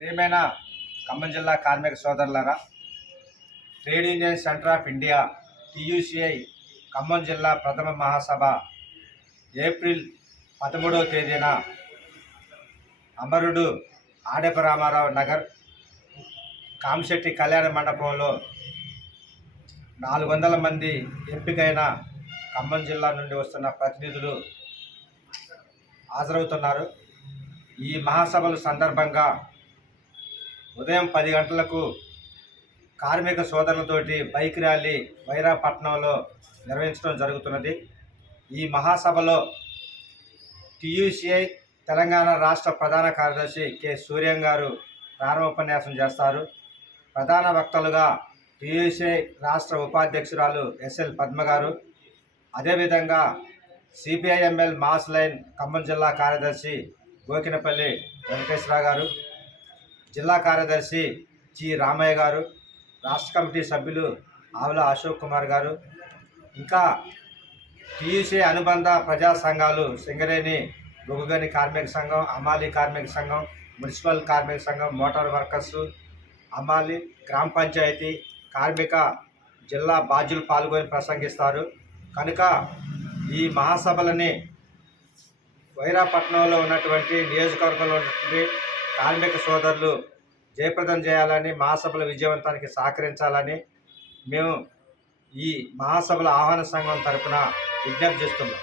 ప్రియమైన ఖమ్మం జిల్లా కార్మిక సోదరులారా, trade union centre of India TUCI Khammam జిల్లా ప్రథమ మహాసభ ఏప్రిల్ 13వ తేదీన అమరుడు ఆడెప రామారావు నగర్ కామశెట్టి కళ్యాణ మండపంలో 400 మంది ఎంపికైన ఖమ్మం జిల్లా నుండి వస్తున్న ప్రతినిధులు హాజరవుతున్నారు. ఈ మహాసభల సందర్భంగా ఉదయం 10 గంటలకు కార్మిక సోదరులతోటి బైక్ ర్యాలీ వైరాపట్నంలో నిర్వహించడం జరుగుతున్నది. ఈ మహాసభలో టీయూసీఐ తెలంగాణ రాష్ట్ర ప్రధాన కార్యదర్శి కె సూర్యం గారు ప్రారంభోపన్యాసం చేస్తారు. ప్రధాన వక్తలుగా టీయూసీఐ రాష్ట్ర ఉపాధ్యక్షురాలు ఎస్ఎల్ పద్మ గారు, అదేవిధంగా సిపిఐఎంఎల్ మాస్ లైన్ ఖమ్మం జిల్లా కార్యదర్శి గోకినపల్లి వెంకటేశ్వరరావు గారు, జిల్లా కార్యదర్శి జి రామయ్య గారు, రాష్ట్ర కమిటీ సభ్యులు ఆవుల అశోక్ కుమార్ గారు, ఇంకా టీయూసీ అనుబంధ ప్రజా సంఘాలు సింగరేణి బొగ్గుగని కార్మిక సంఘం, అమాలి కార్మిక సంఘం, మున్సిపల్ కార్మిక సంఘం, మోటార్ వర్కర్సు, అమాలి, గ్రామ పంచాయతీ కార్మిక జిల్లా బాధ్యులు పాల్గొని ప్రసంగిస్తారు. కనుక ఈ మహాసభలని వైరాపట్నంలో ఉన్నటువంటి నియోజకవర్గంలో ఉన్నటువంటి కార్మిక సోదరులు జయప్రదం చేయాలని, మహాసభల విజయవంతానికి సహకరించాలని మేము ఈ మహాసభల ఆహ్వాన సంఘం తరపున విజ్ఞప్తి చేస్తున్నాం.